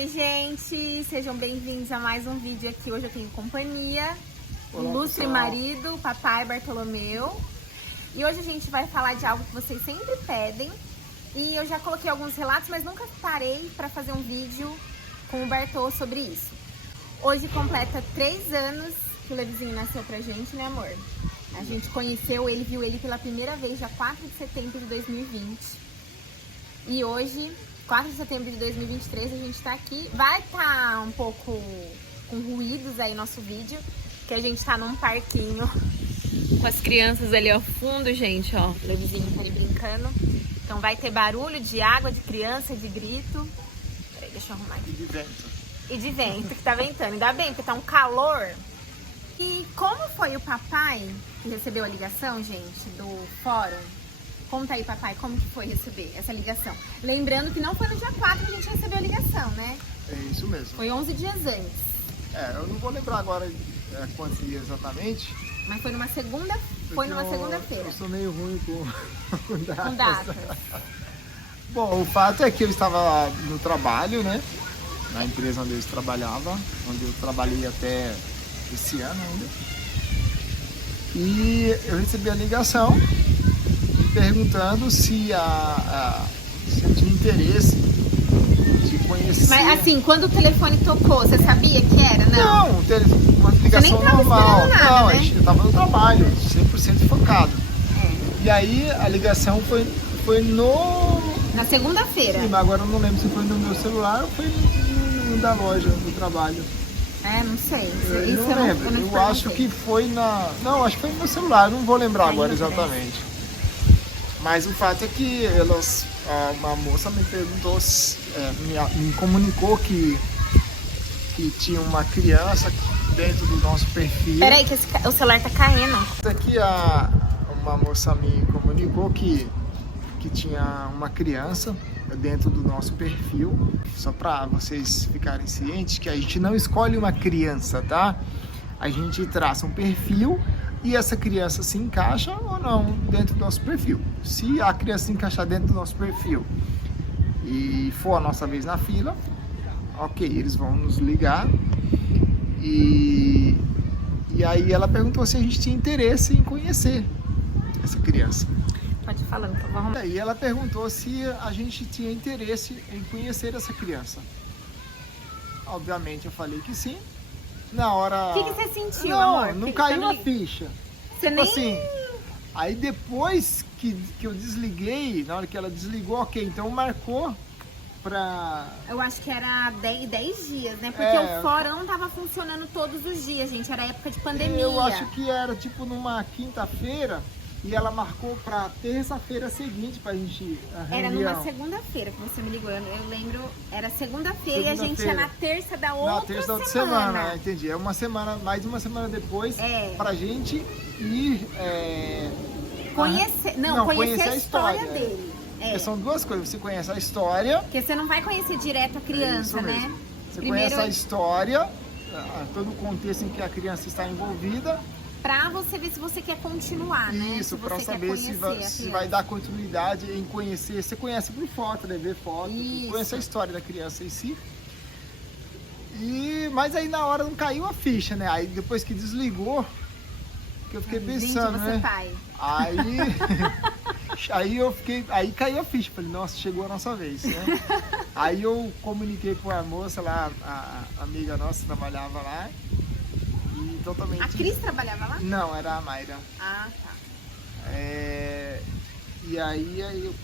Oi, gente! Sejam bem-vindos a mais um vídeo aqui. Hoje eu tenho companhia, ilustre marido, papai Bartolomeu. E hoje a gente vai falar de algo que vocês sempre pedem. E eu já coloquei alguns relatos, mas nunca parei para fazer um vídeo com o Bartô sobre isso. Hoje completa 3 anos que o Levizinho nasceu pra gente, né, amor? A gente conheceu ele, viu ele pela primeira vez, dia 4 de setembro de 2020. E hoje, 4 de setembro de 2023, a gente tá aqui. Vai estar um pouco com ruídos aí nosso vídeo, que a gente tá num parquinho com as crianças ali ao fundo, gente, ó. O Levizinho tá ali brincando. Então vai ter barulho de água, de criança, de grito. Peraí, deixa eu arrumar aqui. E de vento. E de vento, que tá ventando. Ainda bem, porque tá um calor. E como foi o papai que recebeu a ligação, gente, do fórum? Conta aí, papai, como que foi receber essa ligação? Lembrando que não foi no dia 4 que a gente recebeu a ligação, né? É isso mesmo. Foi 11 dias antes. Eu não vou lembrar agora quantos dias exatamente. Mas foi numa segunda, segunda-feira. Eu sou meio ruim com datas. Com datas. Bom, o fato é que eu estava no trabalho, né? Na empresa onde eu trabalhava, onde eu trabalhei até esse ano ainda. E eu recebi a ligação me perguntando se eu tinha interesse de conhecer. Mas assim, quando o telefone tocou, você sabia que era? Não, uma ligação nem tava normal. esperando nada, Não, né? eu estava no trabalho, 100% focado. E aí a ligação foi na segunda-feira. Sim, mas agora eu não lembro se foi no meu celular ou foi no da loja, do trabalho. Não sei. Eu não lembro. Eu acho que foi Não, acho que foi no meu celular, não vou lembrar agora exatamente. Mas o fato é que uma moça me perguntou, me comunicou que tinha uma criança dentro do nosso perfil. Peraí, que o celular tá caindo. Aqui uma moça me comunicou que tinha uma criança dentro do nosso perfil, só para vocês ficarem cientes que a gente não escolhe uma criança, tá? A gente traça um perfil e essa criança se encaixa ou não dentro do nosso perfil. Se a criança se encaixar dentro do nosso perfil e for a nossa vez na fila, ok, eles vão nos ligar e aí ela perguntou se a gente tinha interesse em conhecer essa criança. Pode ir falando, que eu vou arrumar. E ela perguntou se a gente tinha interesse em conhecer essa criança. Obviamente eu falei que sim. Na hora... O que você sentiu, amor? Não caiu a ficha. Você Tipo nem... assim, aí depois que eu desliguei, na hora que ela desligou, ok, então marcou pra... Eu acho que era 10 dias, né? Porque o fórum não tava funcionando todos os dias, gente. Era época de pandemia. Eu acho que era tipo numa quinta-feira. E ela marcou pra terça-feira seguinte pra gente a reunião. Era numa segunda-feira que você me ligou. Eu lembro, era segunda-feira e a gente ia na terça da outra semana. Entendi. É mais uma semana depois pra gente ir... conhecer a história dele. São duas coisas. Você conhece a história... Porque você não vai conhecer direto a criança, né? Você conhece a história, todo o contexto em que a criança está envolvida... Pra você ver se você quer continuar, né? Isso, pra saber se vai dar continuidade em conhecer. Você conhece por foto, né? Ver foto, conhece a história da criança em si. Mas aí na hora não caiu a ficha, né? Aí depois que desligou, que eu fiquei pensando, gente, você né? pai. Aí caiu a ficha. Falei, nossa, chegou a nossa vez, né? Aí eu comuniquei com a moça lá, a amiga nossa que trabalhava lá. Totalmente... A Cris trabalhava lá? Não, era a Mayra. Ah, tá. E aí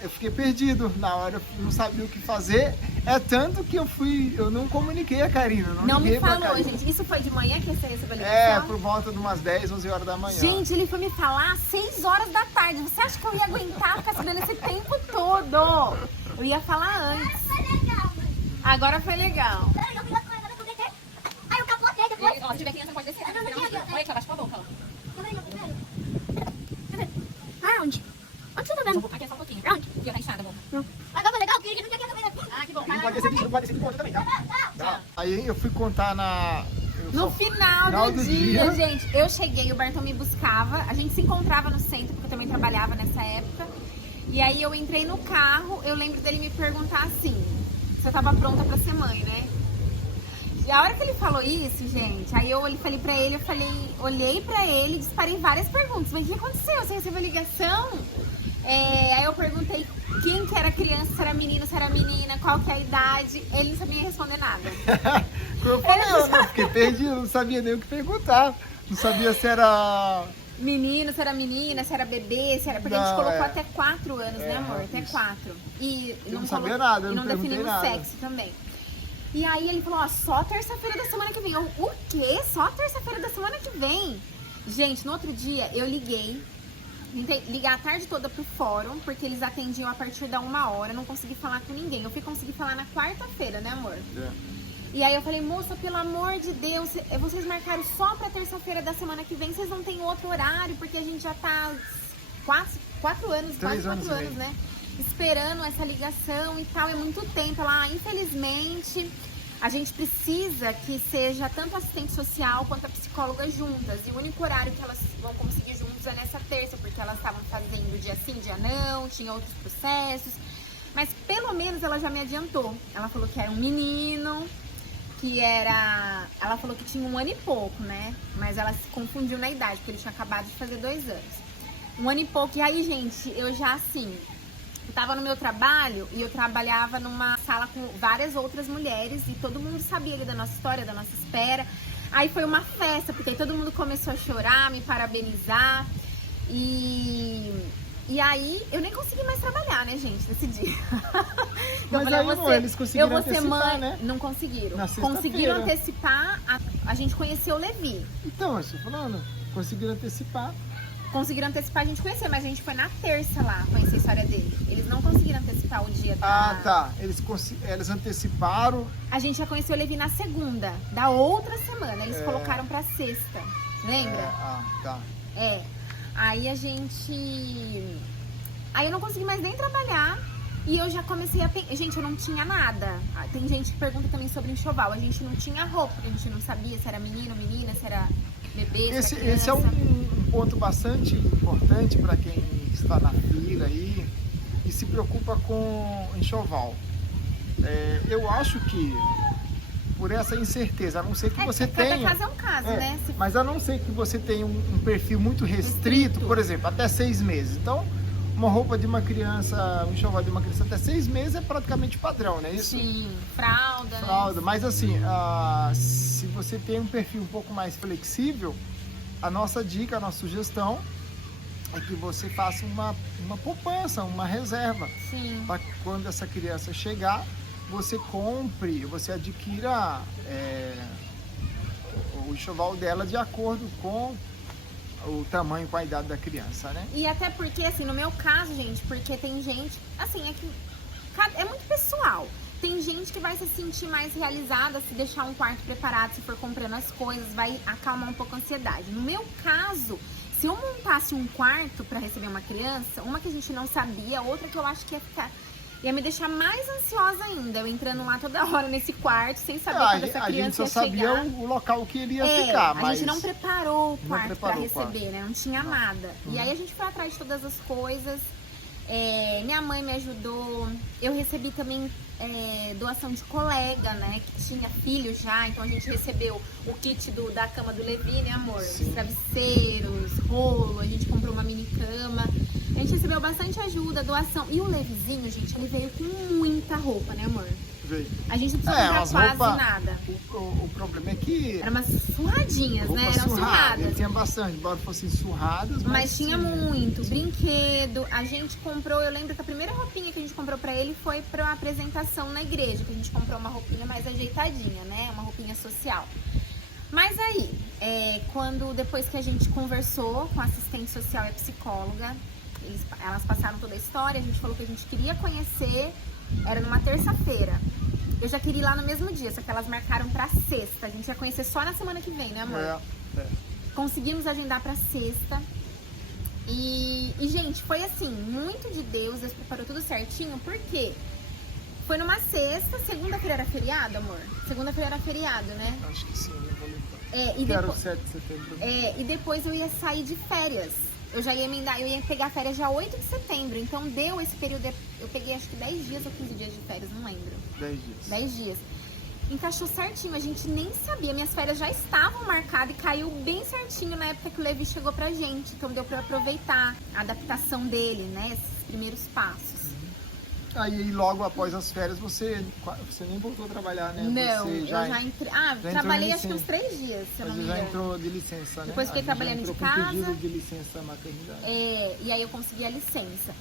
eu fiquei perdido na hora, eu não sabia o que fazer. É tanto que eu não comuniquei a Karina. Não me falou, gente. Isso foi de manhã que você recebeu a ligação? Por volta de umas 10, 11 horas da manhã. Gente, ele foi me falar às 6 horas da tarde. Você acha que eu ia aguentar ficar sabendo esse tempo todo? Eu ia falar antes. Agora foi legal. Ó, se tiver criança, pode descer. Olha aqui, abaixa com a boca, ó. Aonde? Onde você tá vendo? Aqui é só um pouquinho. Onde? Aqui, tá inchada a boca. Mas tava legal, porque não tinha criança vendo. Ah, que bom. Não pode descer de ponta também, tá? Aí eu fui contar no final do dia, gente, eu cheguei, o Bartô me buscava. A gente se encontrava no centro, porque eu também trabalhava nessa época. E aí eu entrei no carro, eu lembro dele me perguntar assim... você tava pronta pra ser mãe, né? E a hora que ele falou isso, gente, aí eu falei pra ele, olhei pra ele, disparei várias perguntas. Mas o que aconteceu? Você recebeu ligação? Aí eu perguntei quem que era criança, se era menino, se era menina, qual que é a idade. Ele não sabia responder nada. Eu falei, eu fiquei perdido, não sabia nem o que perguntar. Não sabia se era... Menino, se era menina, se era bebê, se era... Porque a gente colocou até 4 anos, né, amor? Até 4. E não sabia nada, eu e não perguntei definimos nada. sexo também. E aí ele falou, ó, só terça-feira da semana que vem. Eu, o quê? Só terça-feira da semana que vem? Gente, no outro dia eu liguei. Tentei ligar a tarde toda pro fórum, porque eles atendiam a partir da 1h. Não consegui falar com ninguém. Eu fui conseguir falar na quarta-feira, né, amor? E aí eu falei, moça, pelo amor de Deus, vocês marcaram só pra terça-feira da semana que vem, vocês não tem outro horário, porque a gente já tá 4 anos, quase 4 anos, né? Esperando essa ligação e tal, é muito tempo. Ela, infelizmente, a gente precisa que seja tanto assistente social quanto a psicóloga juntas. E o único horário que elas vão conseguir juntos é nessa terça, porque elas estavam fazendo dia sim, dia não, tinha outros processos. Mas pelo menos ela já me adiantou. Ela falou que era um menino, ela falou que tinha 1 ano e pouco, né? Mas ela se confundiu na idade, porque ele tinha acabado de fazer 2 anos. 1 ano e pouco. E aí, gente, eu já assim... Eu tava no meu trabalho e eu trabalhava numa sala com várias outras mulheres e todo mundo sabia ali da nossa história, da nossa espera. Aí foi uma festa, porque aí todo mundo começou a chorar, me parabenizar. E aí eu nem consegui mais trabalhar, né, gente, nesse dia. Mas falei, aí, eles conseguiram antecipar, né? Não conseguiram. Na Conseguiram antecipar, a gente conheceu o Levi. Então, eu estou falando, conseguiram antecipar. Conseguiram antecipar a gente conhecer, mas a gente foi na terça lá conhecer a história dele. Eles não conseguiram antecipar o dia da... Ah, tá. Eles anteciparam. A gente já conheceu o Levi na segunda, da outra semana. Eles colocaram pra sexta. Lembra? Tá. Aí a gente... Aí eu não consegui mais nem trabalhar. E eu já comecei a pensar... Gente, eu não tinha nada. Tem gente que pergunta também sobre enxoval. A gente não tinha roupa, porque a gente não sabia se era menino, menina, se era bebê, Esse é um ponto bastante importante para quem está na fila aí e se preocupa com enxoval. Eu acho que por essa incerteza, a não ser que você tenha... Cada caso é um caso, né? Mas a não ser que você tenha um perfil muito restrito, por exemplo, até 6 meses. Então, uma roupa de uma criança, um enxoval de uma criança até 6 meses é praticamente padrão, não é isso? Sim, fralda, né? Mas assim, se você tem um perfil um pouco mais flexível, a nossa dica, a nossa sugestão é que você faça uma poupança, uma reserva. Sim. Para quando essa criança chegar, você compre, você adquira o enxoval dela de acordo com o tamanho, com a idade da criança, né? E até porque, assim, no meu caso, gente, porque tem gente, assim, é muito pessoal. Tem gente que vai se sentir mais realizada se deixar um quarto preparado, se for comprando as coisas, vai acalmar um pouco a ansiedade. No meu caso, se eu montasse um quarto para receber uma criança, uma que a gente não sabia, outra que eu acho que ia me deixar mais ansiosa ainda, eu entrando lá toda hora nesse quarto, sem saber quando essa criança ia chegar. A gente só sabia o local que ele ia ficar, mas... a gente não preparou o quarto para receber, né? Não tinha nada. E aí a gente foi atrás de todas as coisas. Minha mãe me ajudou. Eu recebi também doação de colega, né? Que tinha filho já. Então a gente recebeu o kit da cama do Levi, né, amor? Os travesseiros, rolo. A gente comprou uma mini cama. A gente recebeu bastante ajuda, doação. E o Levizinho, gente, ele veio com muita roupa, né, amor? Veio. A gente não precisou comprar quase nada. O problema é que... Eram umas surradinhas, né? Eram surradas. Ele tinha bastante, embora fossem surradas, mas tinha muito. Brinquedo. A gente comprou, eu lembro que a primeira roupinha que a gente comprou pra ele foi pra uma apresentação na igreja, que a gente comprou uma roupinha mais ajeitadinha, né? Uma roupinha social. Mas aí, depois que a gente conversou com a assistente social e a psicóloga, elas passaram toda a história, a gente falou que a gente queria conhecer, era numa terça-feira. Eu já queria ir lá no mesmo dia, só que elas marcaram pra sexta. A gente ia conhecer só na semana que vem, né, amor? Conseguimos agendar pra sexta. E, gente, foi assim, muito de Deus preparou tudo certinho, porque foi numa sexta, segunda-feira era feriado, amor? Segunda-feira era feriado, né? Acho que sim, não vou lembrar. E era o depois, 7 de setembro. E depois eu ia sair de férias. eu já ia emendar, eu ia pegar férias já 8 de setembro. Então deu esse período, eu peguei acho que 10 dias ou 15 dias de férias, não lembro. 10 dias. 10 dias. Encaixou certinho, a gente nem sabia. Minhas férias já estavam marcadas e caiu bem certinho na época que o Levi chegou pra gente. Então deu pra aproveitar a adaptação dele, né? Esses primeiros passos. Aí logo após as férias você nem voltou a trabalhar, né? Não, você eu já entrei. Ah, entrou trabalhei em acho que uns licença. 3 dias, se eu não Mas me já engano. entrou de licença, né? Depois fiquei Aí já trabalhando de entrou com casa. pedido de licença maternidade. É, e aí eu consegui a licença.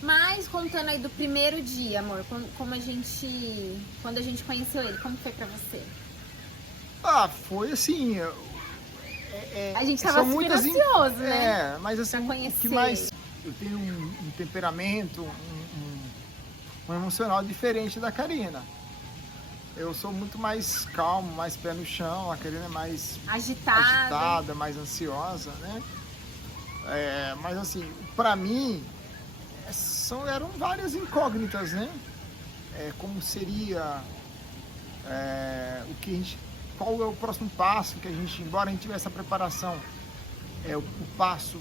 Mas contando aí do primeiro dia, amor, quando a gente conheceu ele, como foi pra você? Ah, foi assim. A gente tava super ansioso, né? É, mas assim, Pra o conhecer. que mais. Eu tenho um temperamento, um emocional diferente da Karina. Eu sou muito mais calmo, mais pé no chão, a Karina é mais agitada, mais ansiosa, né? É, mas assim, pra mim, eram várias incógnitas, né? Como seria, qual é o próximo passo que a gente, embora a gente tivesse a preparação, o passo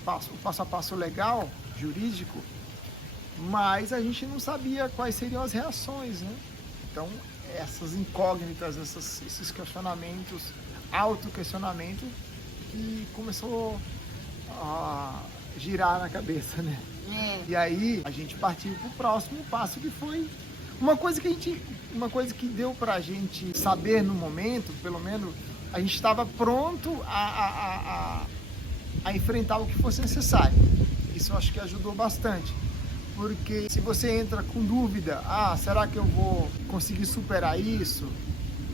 a passo legal, jurídico, mas a gente não sabia quais seriam as reações, né? Então, essas incógnitas, esses questionamentos, autoquestionamento, que começou a girar na cabeça, né? E aí a gente partiu para o próximo passo, que foi uma coisa que deu pra gente saber no momento, pelo menos a gente estava pronto a enfrentar o que fosse necessário. Isso eu acho que ajudou bastante, porque se você entra com dúvida, será que eu vou conseguir superar isso?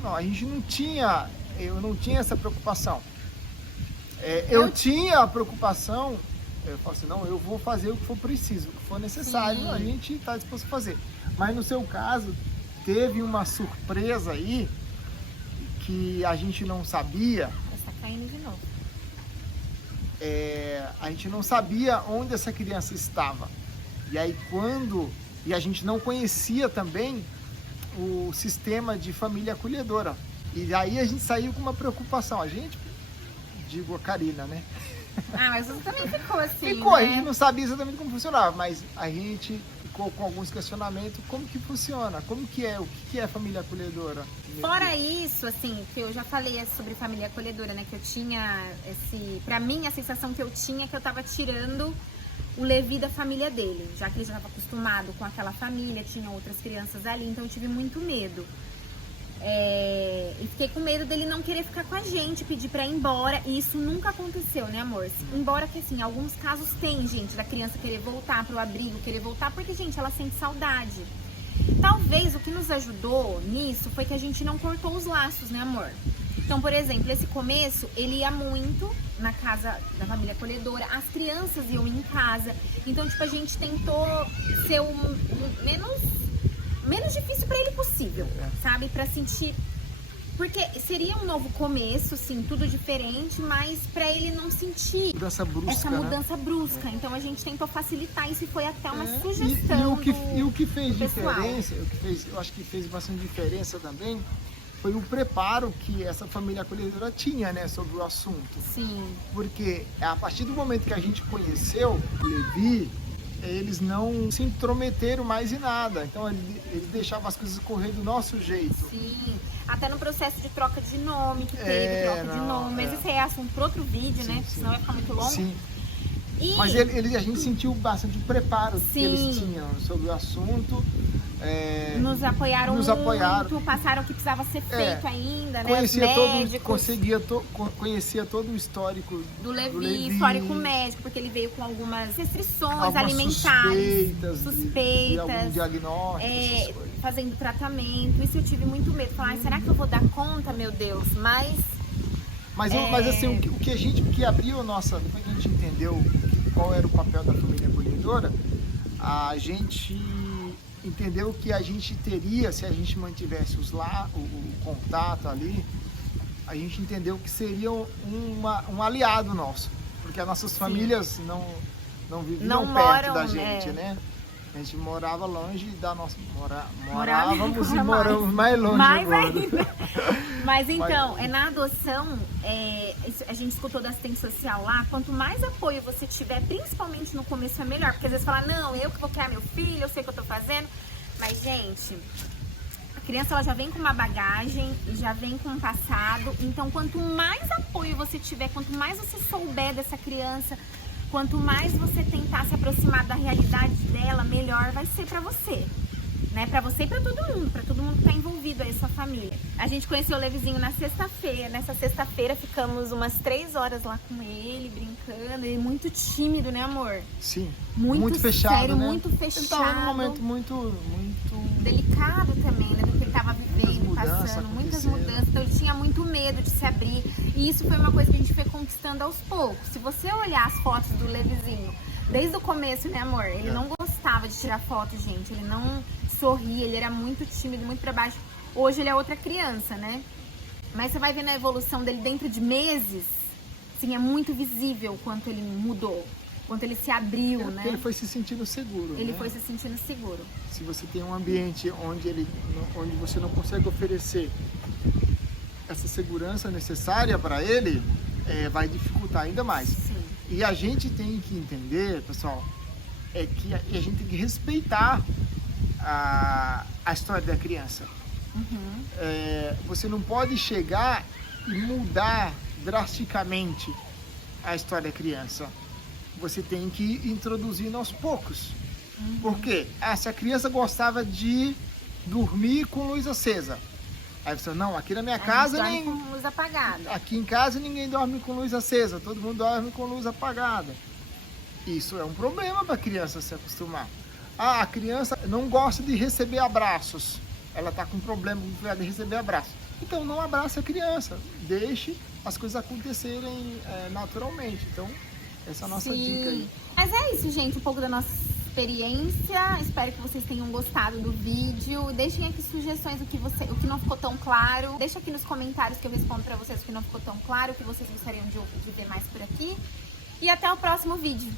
Não, eu não tinha essa preocupação. Eu tinha a preocupação, eu falo assim, não, eu vou fazer o que for preciso, o que for necessário. Sim. A gente está disposto a fazer. Mas no seu caso, teve uma surpresa aí que a gente não sabia. Está caindo de novo. A gente não sabia onde essa criança estava. E aí e a gente não conhecia também o sistema de família acolhedora. E aí a gente saiu com uma preocupação. Digo a Karina, né? Mas você também ficou assim, Ficou, né? A gente não sabia exatamente como funcionava, mas a gente ficou com alguns questionamentos, como que funciona, o que é família acolhedora. Fora isso, assim, que eu já falei sobre família acolhedora, né, que eu tinha pra mim a sensação que eu tinha é que eu tava tirando o Levi da família dele, já que ele já estava acostumado com aquela família, tinha outras crianças ali, então eu tive muito medo. E fiquei com medo dele não querer ficar com a gente, pedir pra ir embora, e isso nunca aconteceu, né, amor? Embora que, assim, em alguns casos tem, gente, da criança querer voltar pro abrigo, querer voltar, porque, gente, ela sente saudade. Talvez o que nos ajudou nisso foi que a gente não cortou os laços, né, amor? Então, por exemplo, esse começo, ele ia muito na casa da família acolhedora, as crianças iam em casa, então, tipo, a gente tentou ser o menos difícil pra ele possível, sabe? Pra sentir... Porque seria um novo começo, sim, tudo diferente, mas pra ele não sentir essa mudança brusca. Então a gente tentou facilitar isso e foi até uma sugestão e o que fez pessoal. Diferença, eu acho que fez bastante diferença também, foi o preparo que essa família acolhedora tinha, né, sobre o assunto. Sim. Porque a partir do momento que a gente conheceu o Levi, eles não se intrometeram mais em nada. Então eles deixavam as coisas correr do nosso jeito. Sim. Até no processo de troca de nome, que teve troca de nome. Mas esse é assunto para outro vídeo, né? Sim. Senão vai ficar muito longo. Sim. Mas a gente sentiu bastante o preparo que eles tinham sobre o assunto. Nos apoiaram muito, passaram o que precisava ser feito ainda, né? Conhecia todo o histórico do Levi, histórico médico, porque ele veio com algumas restrições alimentares, suspeitas, de algum diagnóstico, fazendo tratamento. Isso eu tive muito medo. Falar, será que eu vou dar conta, meu Deus? Mas assim, o que abriu depois que a gente entendeu qual era o papel da família acolhedora, a gente entendeu que a gente teria, se a gente mantivesse o contato ali, a gente entendeu que seria um aliado nosso, porque as nossas famílias não viviam perto da gente, né? A gente morava longe da nossa... Morávamos e moramos mais longe agora. Mas então, na adoção, a gente escutou da assistente social lá, quanto mais apoio você tiver, principalmente no começo, é melhor. Porque às vezes fala, não, eu que vou criar meu filho, eu sei o que eu tô fazendo. Mas, gente, a criança ela já vem com uma bagagem, já vem com um passado. Então, quanto mais apoio você tiver, quanto mais você souber dessa criança, quanto mais você tentar se aproximar da realidade dela, melhor vai ser pra você. Né, pra você e pra todo mundo que tá envolvido aí, sua família. A gente conheceu o Levizinho na sexta-feira. Nessa sexta-feira ficamos umas 3 horas lá com ele, brincando. Ele muito tímido, né, amor? Sim. Muito fechado, sério, né? muito fechado. Ele tava num momento muito delicado também, né? Do que ele tava vivendo, mudanças passando, muitas aconteceram. mudanças. Então ele tinha muito medo de se abrir. E isso foi uma coisa que a gente foi conquistando aos poucos. Se você olhar as fotos do Levizinho, desde o começo, né, amor? Ele não gostava de tirar foto, gente. Ele não sorria, ele era muito tímido, muito pra baixo. Hoje ele é outra criança, né? Mas você vai vendo a evolução dele dentro de meses, assim, é muito visível o quanto ele mudou, quanto ele se abriu, né? Ele foi se sentindo seguro. Ele né? foi se sentindo seguro. Se você tem um ambiente onde você não consegue oferecer essa segurança necessária para ele, vai dificultar ainda mais. Sim. E a gente tem que entender, pessoal, que a gente tem que respeitar a história da criança. Uhum. Você não pode chegar e mudar drasticamente a história da criança. Você tem que ir introduzindo aos poucos. Uhum. Por quê? Se a criança gostava de dormir com luz acesa, aí você não, aqui na minha casa nem com luz apagada. aqui em casa ninguém dorme com luz acesa, todo mundo dorme com luz apagada. Isso é um problema para a criança se acostumar. A criança não gosta de receber abraços. Ela está com problema de receber abraços. Então não abrace a criança. Deixe as coisas acontecerem naturalmente. Então, essa é a nossa dica aí. Mas é isso, gente. Um pouco da nossa experiência. Espero que vocês tenham gostado do vídeo. Deixem aqui sugestões, o que não ficou tão claro. Deixa aqui nos comentários que eu respondo para vocês o que não ficou tão claro, o que vocês gostariam de ver mais por aqui. E até o próximo vídeo.